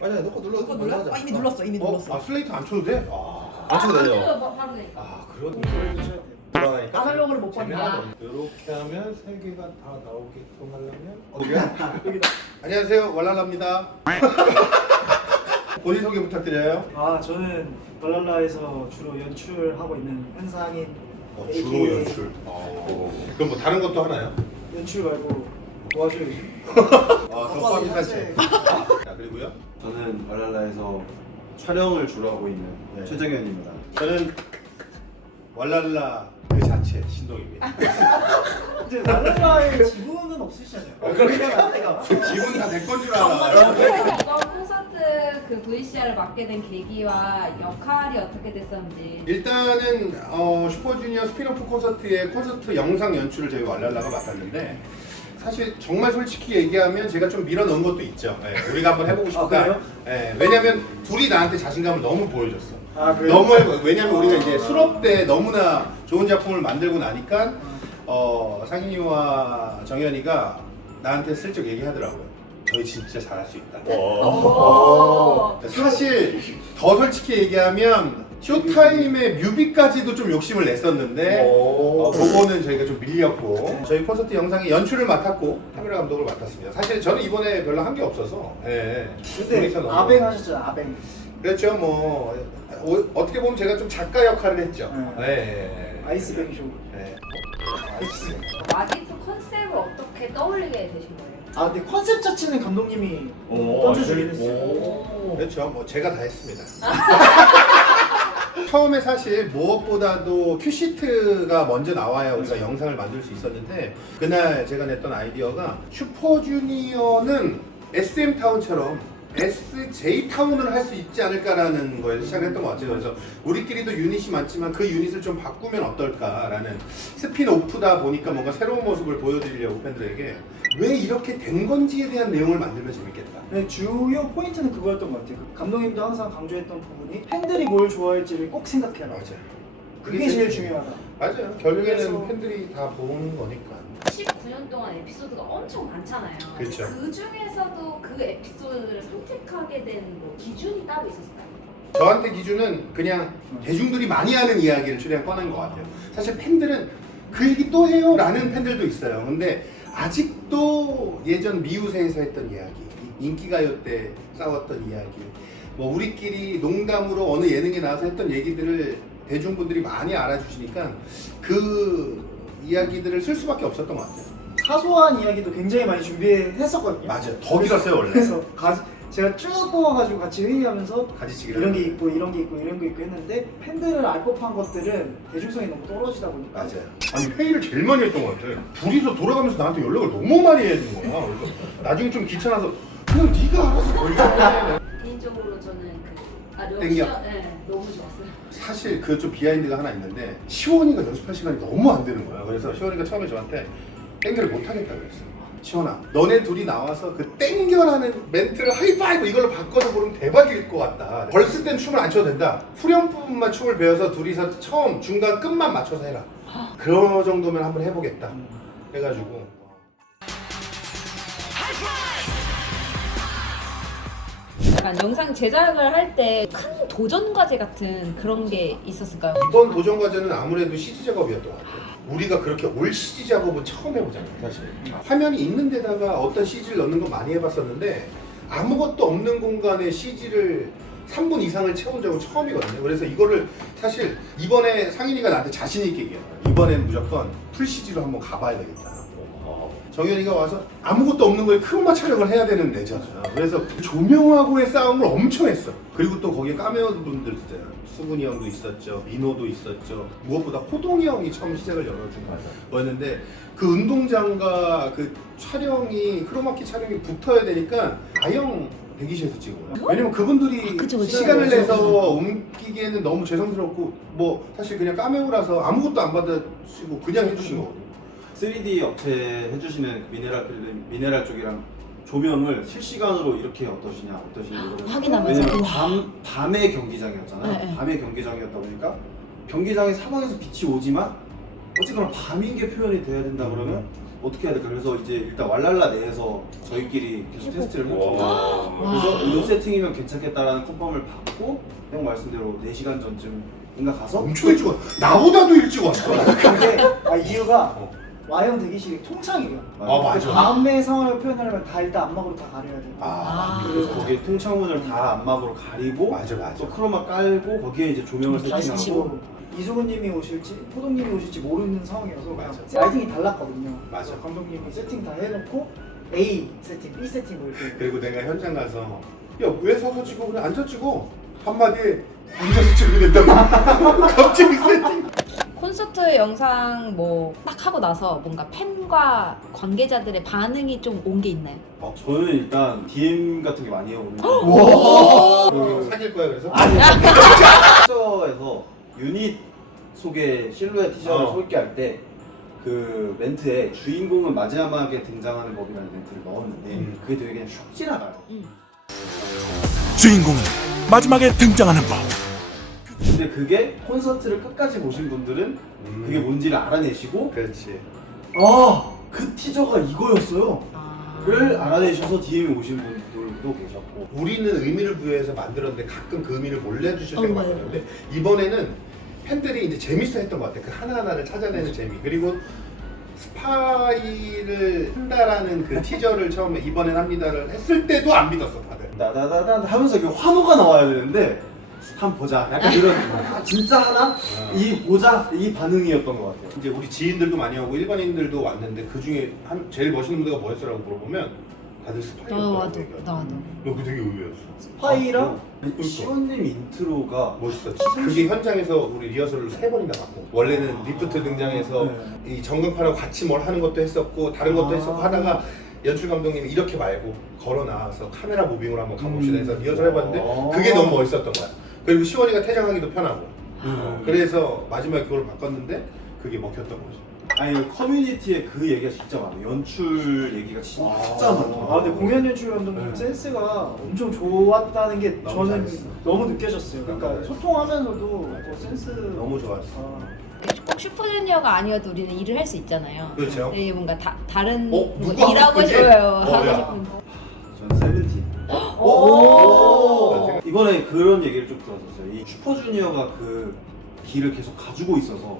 아니야, 넣고 눌러도 그거 눌러? 아, 이미 눌렀어. 이미 눌렀어. 아, 슬레이트 안 쳐도 돼? 안 쳐도 돼요. 바로 돼. 아, 그런 불안하니까. 아날로그를 못 보니까. 이렇게 하면 세 개가 다 나오게끔 하려면 어디가? 여기다. 안녕하세요, 왈랄라입니다. 본인 소개 부탁드려요. 저는 발랄라에서 주로 연출하고 있는 현상인 주로 AKA 연출. 그럼 뭐 다른 것도 하나요? 연출 말고 도와줘요. 덮밥이 산책. 자, 그리고요. 저는 왈랄라에서 촬영을 주로 하고 있는 네. 최정현입니다. 저는 왈랄라 그 자체 신동입니다. 근데 발랄라의 지분은 없으시잖아요. 그렇게 하면 안 돼요. 지분 다 내 건 줄 알아. 이번 콘서트 그 VCR을 맡게 된 계기와 역할이 어떻게 됐었는지. 일단은 슈퍼주니어 스피노프 콘서트의 콘서트 영상 연출을 저희 왈랄라가 맡았는데 사실 정말 솔직히 얘기하면 제가 좀 밀어넣은 것도 있죠. 네, 우리가 한번 해보고 싶다. 그래요? 네, 왜냐면 둘이 나한테 자신감을 너무 보여줬어. 그래요? 너무 왜냐면 우리가 이제 수업 때 너무나 좋은 작품을 만들고 나니까 상인이와 정현이가 나한테 슬쩍 얘기하더라고요. 저희 진짜 잘할 수 있다. 사실 더 솔직히 얘기하면 쇼타임의 뮤비까지도 좀 욕심을 냈었는데 그거는 저희가 좀 밀렸고 저희 콘서트 영상의 연출을 맡았고 카메라 감독을 맡았습니다. 사실 저는 이번에 별로 한 게 없어서 근데 아뱅 하셨잖아요. 아뱅. 그렇죠. 뭐 어떻게 보면 제가 좀 작가 역할을 했죠. 아이스뱅 쇼. 와디프 컨셉을 어떻게 떠올리게 되신 거예요? 근데 컨셉 자체는 감독님이 던져주긴 했어요. 그렇죠. 뭐 제가 다 했습니다. 처음에 사실 무엇보다도 큐시트가 먼저 나와야 우리가 영상을 만들 수 있었는데 그날 제가 냈던 아이디어가 슈퍼주니어는 SM타운처럼 SJ타운을 할 수 있지 않을까라는 거에서 시작을 했던 것 같아요. 그래서 우리끼리도 유닛이 많지만 그 유닛을 좀 바꾸면 어떨까라는 스핀오프다 보니까 뭔가 새로운 모습을 보여드리려고 팬들에게 왜 이렇게 된 건지에 대한 내용을 만들면 재밌겠다. 네, 주요 포인트는 그거였던 것 같아요. 그 감독님도 항상 강조했던 부분이 팬들이 뭘 좋아할지를 꼭 생각해라. 맞아요. 그게 제일 중요하다. 맞아요. 결국에는 그래서 팬들이 다 보는 거니까. 19년 동안 에피소드가 엄청 많잖아요. 그렇죠. 그 중에서도 그 에피소드를 선택하게 된 뭐 기준이 따로 있었을까요? 저한테 기준은 그냥 대중들이 많이 하는 이야기를 최대한 꺼낸 것 같아요. 사실 팬들은 그 얘기 또 해요 라는 팬들도 있어요. 근데 아직도 예전 미우새에서 했던 이야기, 인기가요 때 싸웠던 이야기, 뭐 우리끼리 농담으로 어느 예능에 나와서 했던 얘기들을 대중분들이 많이 알아주시니까 그 이야기들을 쓸 수밖에 없었던 것 같아요. 사소한 이야기도 굉장히 많이 준비했었거든요. 맞아요. 더 길었어요 원래. 그래서 제가 쭉 뽑아가지고 같이 회의하면서 가지치기를 이런 게 있고 이런 게 있고 이런 게 있고 했는데 팬들을 알 법한 것들은 대중성이 너무 떨어지다 보니까 맞아요. 아니 회의를 제일 많이 했던 것 같아. 둘이서 돌아가면서 나한테 연락을 너무 많이 해준 거야. 그래서 나중에 좀 귀찮아서 그냥 네가 알아서 결정해. 개인적으로 저는 땡겨. 너무 좋았어요. 사실 그 좀 비하인드가 하나 있는데 시원이가 연습할 시간이 너무 안 되는 거야. 그래서 시원이가 처음에 저한테 땡겨를 못 하겠다고 그랬어. 시원아, 너네 둘이 나와서 그 땡겨라는 멘트를 하이파이브 이걸로 바꿔서 부르면 대박일 것 같다. 벌쓸 땐 춤을 안 춰도 된다. 후렴 부분만 춤을 배워서 둘이서 처음, 중간, 끝만 맞춰서 해라. 그런 정도면 한번 해보겠다. 해가지고 약간 영상 제작을 할 때 큰 도전 과제 같은 그런 게 있었을까요? 이번 도전 과제는 아무래도 CG 작업이었던 것 같아요. 우리가 그렇게 올 CG 작업은 처음 해보잖아요, 사실. 화면이 있는 데다가 어떤 CG를 넣는 거 많이 해봤었는데 아무것도 없는 공간에 CG를 3분 이상을 채운 적은 처음이거든요. 그래서 이거를 사실 이번에 상인이가 나한테 자신 있게 얘기해요. 이번엔 무조건 풀 CG로 한번 가봐야 되겠다. 정현이가 와서 아무것도 없는 거에 크로마 촬영을 해야 되는 내잖아요. 그래서 조명하고의 싸움을 엄청 했어. 그리고 또 거기에 카메오 분들 있어요. 수근이 형도 있었죠, 민호도 있었죠. 무엇보다 호동이 형이 처음 시작을 열어준 거였는데 그 운동장과 그 촬영이 크로마키 촬영이 붙어야 되니까 아영 대기실에서 찍어요. 왜냐면 그분들이 그쵸. 시간을 내서 옮기기에는 너무 죄송스럽고 뭐 사실 그냥 카메오라서 아무것도 안 받아주시고 그냥 해주신 거거든요. 3D 업체 해주시는 미네랄 쪽이랑 조명을 실시간으로 이렇게 어떠시냐 이거를 확인하면서. 왜냐면 밤의 경기장이었잖아요. 네. 밤의 경기장이었다 보니까 경기장의 사방에서 빛이 오지만 어쨌거나 밤인 게 표현이 돼야 된다 그러면 어떻게 해야 될까? 그래서 이제 일단 왈랄라 내에서 저희끼리 계속 테스트를 했고 와. 그래서 이 세팅이면 괜찮겠다라는 컨펌을 받고 형 말씀대로 4시간 전쯤인가 가서 엄청 일찍 왔어. 나보다도 일찍 왔어. 근데 이유가 Y형 대기실이 통창이에요. 맞아. 밤의 상황을 표현하려면 다 일단 안막으로 다 가려야 돼요. 그래서 거기에 통창문을 다 안막으로 가리고 맞아. 또 크로마 깔고 거기에 이제 조명을 다시 세팅하고 치고 이수근님이 오실지 호동님이 오실지 모르는 상황이어서 그냥 맞아. 라이팅이 달랐거든요. 맞아. 그래서 감독님이 세팅 다 해놓고 A 세팅, B 세팅 뭐 이렇게. 그리고 내가 현장 가서 야 왜 서서 찍어 그냥 앉아 찍어 한마디에 앉아서 찍으면 된다고 갑자기 세팅. 콘서트 영상 뭐 딱 하고 나서 뭔가 팬과 관계자들의 반응이 좀 온 게 있나요? 저는 일단 DM 같은 게 많이 오거든요. 너 사귈 거야 그래서? 티저에서 유닛 속에 실루엣 티저를 소개할 때 그 멘트에 주인공은 마지막에 등장하는 법이라는 멘트를 넣었는데 그게 되게 그냥 슉 지나가요. 주인공은 마지막에 등장하는 법. 근데 그게 콘서트를 끝까지 보신 분들은 그게 뭔지를 알아내시고 그렇지. 그 티저가 이거였어요. 를 알아내셔서 DM이 오신 분들도 계셨고 우리는 의미를 부여해서 만들었는데 가끔 그 의미를 몰래 주실 때가 맞아요. 많았는데 이번에는 팬들이 이제 재밌어 했던 것 같아. 그 하나하나를 찾아내는 재미. 그리고 스파이를 한다라는 그 티저를 처음에 이번엔 합니다를 했을 때도 안 믿었어 다들. 나다다다 하면서 이게 환호가 나와야 되는데 한번 보자 약간 이런 진짜 하나? 이 보자 이 반응이었던 것 같아요. 이제 우리 지인들도 많이 오고 일반인들도 왔는데 그 중에 제일 멋있는 무대가 뭐였어라고 물어보면 다들 스파이였다고 나도. 너 그게 되게 의외였어. 스파이랑 시원님 인트로가 멋있었지. 그게 현장에서 우리 리허설을 3번이나 봤고 원래는 리프트 등장해서 이 전광판하고 같이 뭘 하는 것도 했었고 다른 것도 했었고 하다가 연출 감독님이 이렇게 말고 걸어 나와서 카메라 무빙으로 한번 가봅시다 해서 리허설 해봤는데 그게 너무 멋있었던 거야. 그리고 시원이가 퇴장하기도 편하고 그래서 마지막에 그걸 바꿨는데 그게 먹혔던 거지. 아니 커뮤니티에 그 얘기가 진짜 많아요. 연출 얘기가 진짜 많아요. 근데 공연 연출 감독님 센스가 엄청 좋았다는 게 너무 저는 잘했어. 너무 느껴졌어요. 그러니까 잘했어. 소통하면서도 센스 너무 좋았어. 꼭 슈퍼주니어가 아니어도 우리는 일을 할 수 있잖아요. 그렇죠. 네, 뭔가 다른 누구 뭔가 일하고 하고 싶은지? 싶어요. 하고 야. 싶은. 전 세븐틴. 오. 이번에 그런 얘기를 좀 들었었어요. 이 슈퍼주니어가 그 길을 계속 가지고 있어서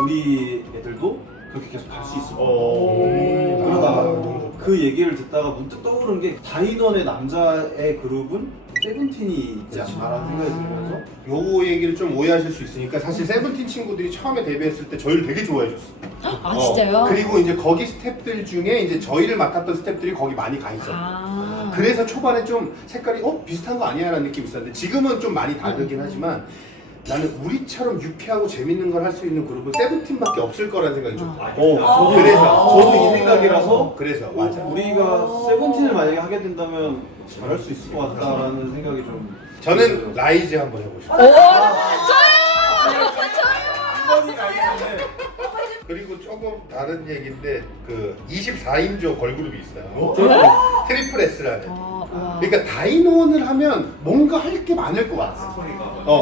우리 애들도 그렇게 계속 갈 수 있을 것 같아요. 그러다가 그 얘기를 듣다가 문득 떠오른 게 다이던의 남자의 그룹은 세븐틴이 있지 않나라는 생각이 들면서 요 얘기를 좀 오해하실 수 있으니까 사실 세븐틴 친구들이 처음에 데뷔했을 때 저희를 되게 좋아해줬어. 아 진짜요? 그리고 이제 거기 스태프들 중에 이제 저희를 맡았던 스태프들이 거기 많이 가 있어. 그래서 초반에 좀 색깔이 비슷한 거 아니야? 라는 느낌이 있었는데 지금은 좀 많이 다르긴 하지만 나는 우리처럼 유쾌하고 재밌는 걸 할 수 있는 그룹은 세븐틴밖에 없을 거라는 생각이 좀 들어요. 그래서 저도 이 생각이라서 그래서 맞아. 우리가 세븐틴을 만약에 하게 된다면 잘할 수 있을 것 같다라는 생각이 좀 저는 라이즈 한번 해보고 싶어요. 그리고 조금 다른 얘기인데 그 24인조 걸그룹이 있어요. 트리플 S라는. 그러니까 다이노원을 하면 뭔가 할 게 많을 것 같아.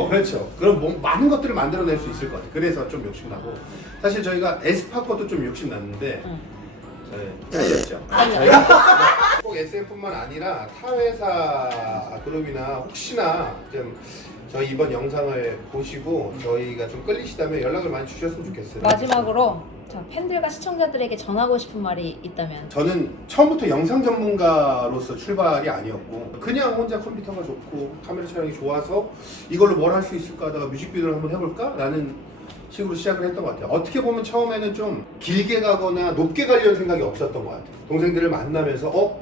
그렇죠. 그럼 많은 것들을 만들어낼 수 있을 것 같아. 그래서 좀 욕심나고 사실 저희가 에스파 것도 좀 욕심났는데 잘렸죠. 꼭 SF뿐만 아니라 타 회사 그룹이나 혹시나 좀 저희 이번 영상을 보시고 저희가 좀 끌리시다면 연락을 많이 주셨으면 좋겠어요. 마지막으로 자, 팬들과 시청자들에게 전하고 싶은 말이 있다면. 저는 처음부터 영상 전문가로서 출발이 아니었고 그냥 혼자 컴퓨터가 좋고 카메라 촬영이 좋아서 이걸로 뭘 할 수 있을까 하다가 뮤직비디오를 한번 해볼까? 라는 식으로 시작을 했던 것 같아요. 어떻게 보면 처음에는 좀 길게 가거나 높게 가려는 생각이 없었던 것 같아요. 동생들을 만나면서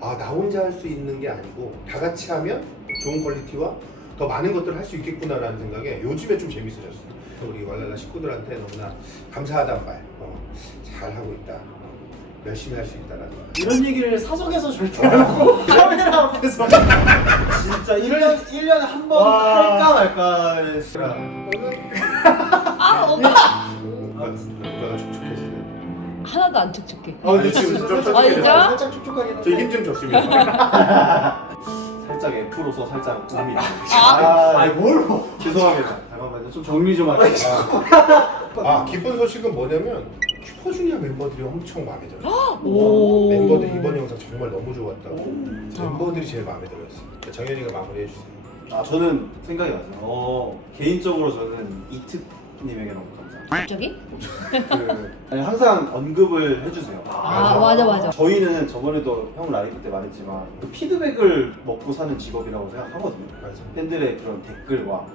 나 혼자 할 수 있는 게 아니고 다 같이 하면 좋은 퀄리티와 더 많은 것들을 할 수 있겠구나라는 생각에 요즘에 좀 재밌어졌어요. 우리 왈랄라 식구들한테 너무나 감사하단 말, 잘하고 있다, 열심히 할 수 있다라는 말. 이런 얘기를 사석에서 절대 안 하고 카메라 앞에서 진짜 1년에 한 번 할까 말까 누가가 촉촉해지네. 하나도 안 촉촉해. 근데 지금 좀 진짜? 살짝 촉촉하긴 저희 한데 힘 좀 줬습니다. 살짝 F로서 살짝 고민. 뭘 죄송합니다. 잠깐만요. 좀 정리 좀 할게요. 기쁜 소식은 뭐냐면 슈퍼주니어 멤버들이 엄청 마음에 들었어요. 오. 멤버들 이번 영상 정말 너무 좋았다고 멤버들이 제일 마음에 들었어요. 정현이가 마무리해 주세요. 아 저는 생각이 나서 개인적으로 저는 이특님에게 너무 감사합니다. 갑자기? 아니, 항상 언급을 해주세요. 아 맞아. 저희는 저번에도 형 라이브 때 말했지만 그 피드백을 먹고 사는 직업이라고 생각하거든요. 맞아. 팬들의 그런 댓글과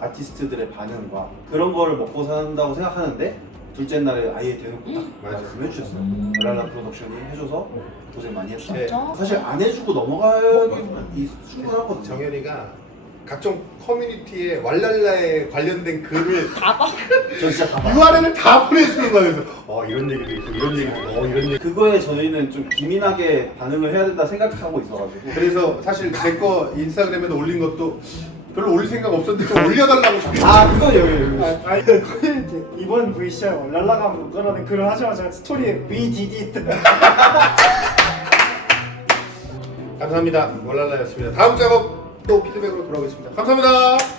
아티스트들의 반응과 그런 거를 먹고 산다고 생각하는데 둘째 날에 아예 대놓고 딱 맞아. 말씀해 주셨어요. 랄라 프로덕션이 해줘서 고생 많이 했다. 진짜? 사실 안 해주고 넘어가기 충분하거든요. 정현이가 각종 커뮤니티에 왈랄라에 관련된 글을 저 진짜 다 봐요. URL을 다 보내주는 거예요. 그래서 이런 얘기도 있고 이런 얘기도 있고 이런 얘기. 그거에 저희는 좀 기민하게 반응을 해야 된다 생각하고 있어가지고 그래서 사실 제 거 인스타그램에도 올린 것도 별로 올릴 생각 없었는데 좀 올려달라고 자꾸. 그건 여기 아니 코멘트 이번 VCR 랄라가 뭐라는 글을 하자마자 스토리에 We did it. 감사합니다. 왈랄라였습니다. 다음 작업 또 피드백으로 돌아오겠습니다. 감사합니다.